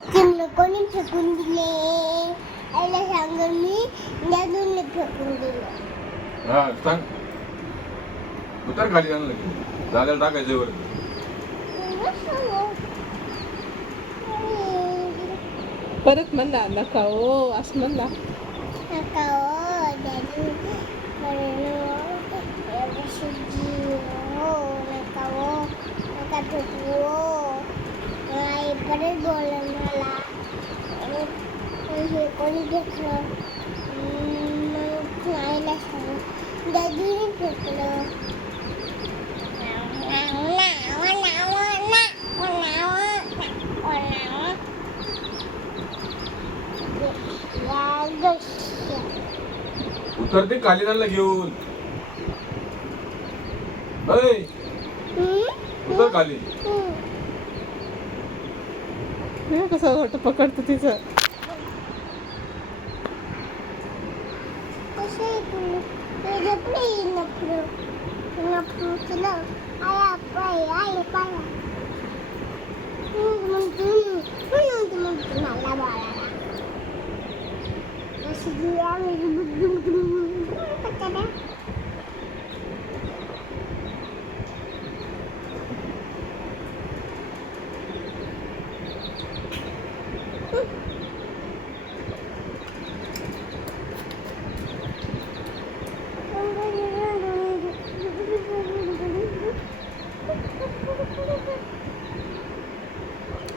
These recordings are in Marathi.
चिमणं कोणी फेकून दिले? आईला सांगून मी दादूने फेकून दिलं. हा सांग. उतर खाली जाणं लगेच. झाल्याला टाकायचं वर. परत म्हणला नका हो असं म्हणला. नका हो दादू, नका हो, नका फेकू हो. आई परत बोललं मला. हे कोणी फेकलं? मग आईला सांग दादूने फेकलं. उतरते खाली जाणं घेऊन. ऐ, उतर खाली. हे कसं वाटतं पकडतं तिचं.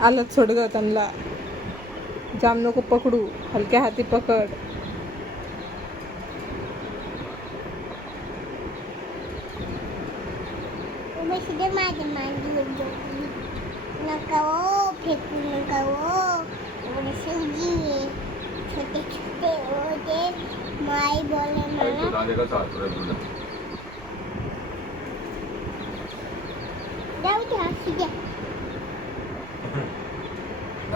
आलं सोड ग त्यांना. जाम नको पकडू, हलक्या हाती पकड. माझ्या मांडीवर झोपली. नका हो फेकू, नका हो. एवढे शिवजी छोटे छोटे होते. माई बोले मला जाऊ द्या असू द्या.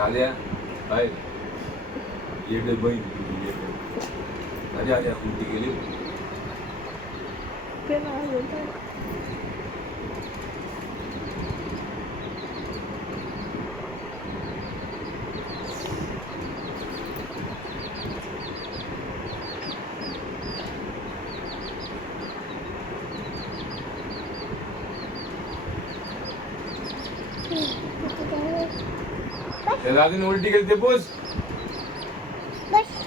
आल्या काय येडे बहीण तुझी येडे. आल्या आल्या उलटी गेली. ते ना दादीने उलटी गेली ते पोच.